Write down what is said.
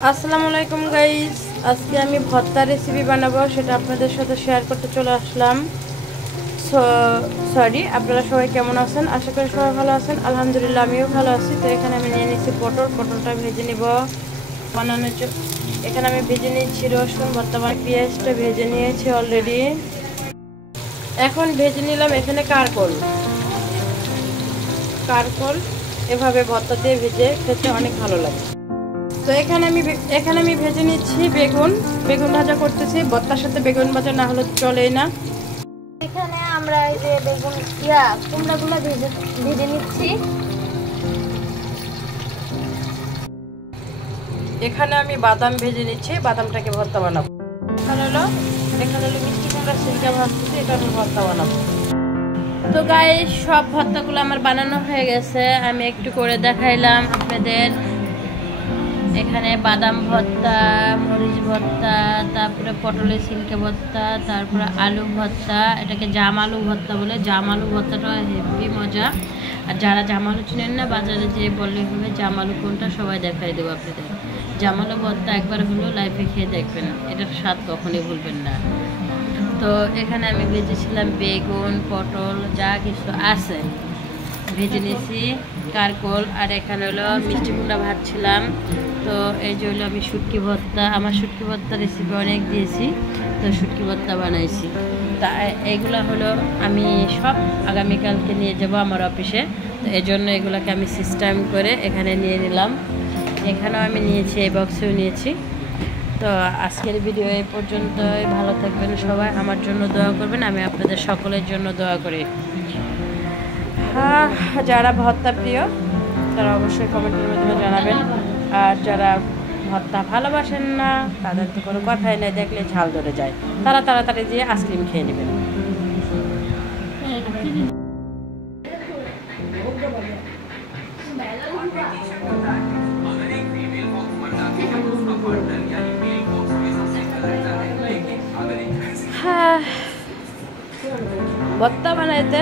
আসসালামু আলাইকুম গাইস, আজকে আমি ভর্তা রেসিপি বানাবো, সেটা আপনাদের সাথে শেয়ার করতে চলে আসলাম। সরি, আপনারা সবাই কেমন আছেন? আশা করি সবাই ভালো আছেন। আলহামদুলিল্লাহ আমিও ভালো আছি। তো এখানে আমি নিয়ে নিচ্ছি পটলটা ভেজে নিব বানানোর জন্য। এখানে আমি ভেজে নিচ্ছি রসুন ভর্তা, পেঁয়াজটা ভেজে নিয়েছি অলরেডি। এখন ভেজে নিলাম এখানে কারকল এভাবে ভর্তা দিয়ে ভেজে খেতে অনেক ভালো লাগে। তো এখানে আমি ভেজে নিচ্ছি বেগুন ভাজা করতেছি। ভর্তার সাথে বেগুন ভাজা না হলে চলেই না। এখানে আমরা এই যে কুমড়াগুলো ভেজে নিচ্ছি। এখানে আমি বাদাম ভেজে নিচ্ছি, বাদামটাকে ভর্তা বানাবো। এখানে হলো মিষ্টি কুমড়া সিলকা ভাজতেছি, এটা আমি ভর্তা বানাবো। তো গাইস, সব ভর্তাগুলো আমার বানানো হয়ে গেছে, আমি একটু করে দেখাইলাম আপনাদের। এখানে বাদাম ভর্তা, মরিচ ভর্তা, তারপরে পটলের ছিলকে ভর্তা, তারপরে আলু ভর্তা, এটাকে জাম আলু ভর্তা বলে। জাম আলু ভর্তাটা হেভি মজা। আর যারা জাম আলু চিনেন না, বাজারে যেয়ে বললে হবে জাম আলু কোনটা, সবাই দেখাই দেবো আপনাদের। জাম আলু ভর্তা একবার হলেও লাইফে খেয়ে দেখবেন, এটার স্বাদ কখনই ভুলবেন না। তো এখানে আমি ভেজেছিলাম বেগুন, পটল, যা কিছু আছে ভেজে নিয়েছি, কারকল। আর এখানে হলো মিষ্টি কুমড়া ভাজছিলাম। তো এই যে হলো আমি শুটকি ভর্তা, আমার শুটকি ভর্তা রেসিপি অনেক দিয়েছি, তো শুটকি ভর্তা বানাইছি। তা এইগুলো হলো আমি সব আগামীকালকে নিয়ে যাব আমার অফিসে। তো এই জন্য এগুলোকে আমি সিস্টেম করে এখানে নিয়ে নিলাম। এখানেও আমি নিয়েছি, এই বক্সেও নিয়েছি। তো আজকের ভিডিও এই পর্যন্তই। ভালো থাকবেন সবাই, আমার জন্য দোয়া করবেন, আমি আপনাদের সকলের জন্য দোয়া করি। যারা ভর্তা প্রিয় তারা অবশ্যই কমেন্টের মাধ্যমে জানাবেন। আর যারা ভর্তা ভালোবাসেন না, তাদের তো কোনো কথাই নেই, দেখলে ঝাল ধরে যায়, তারা তাড়াতাড়ি যেয়ে আইসক্রিম খেয়ে নেবেন। ভর্তা বানাইতে